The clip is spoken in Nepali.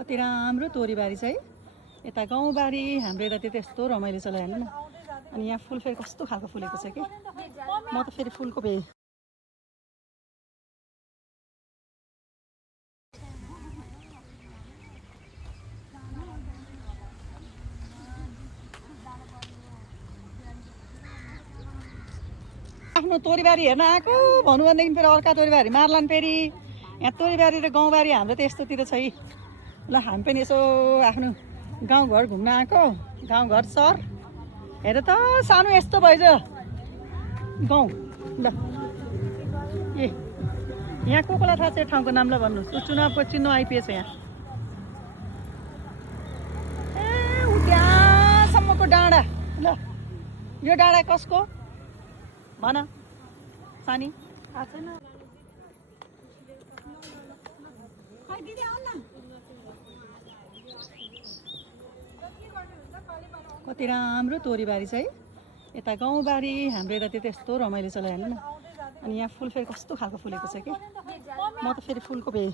कति राम्रो तोरीबारी छ है। यता गाउँबारी हाम्रो यता त्यस्तो रमाइलो छ ल हेर्नु न। अनि यहाँ फुल फेरि कस्तो खालको फुलेको छ कि म त फेरि फुलको भे आफ्नो तोरीबारी हेर्न आएको भन्नु भनेदेखि फेरि अर्का तोरीबारी मार्लान् फेरि। यहाँ तोरीबारी र गाउँबारी हाम्रो त यस्तोतिर छ है। ल हामी पनि यसो आफ्नो गाउँघर घुम्न आएको गाउँघर सहर हेर त सानो यस्तो भएछ गाउँ। ल ए यहाँ कोलाई थाहा छ यो ठाउँको नाम ल भन्नुहोस्। यो चुनावको चिन्ह आइपिएछ यहाँ। ए उ त्यहाँसम्मको डाँडा। ल यो डाँडा कसको भन सानी थाहा छैन। कति राम्रो तोरीबारी छ है। यता गाउँबारी हाम्रो यता त्यस्तो रमाइलो छ ल हेर्नु न। अनि यहाँ फुल फेरि कस्तो खालको फुलेको छ कि म त फेरि फुलको भे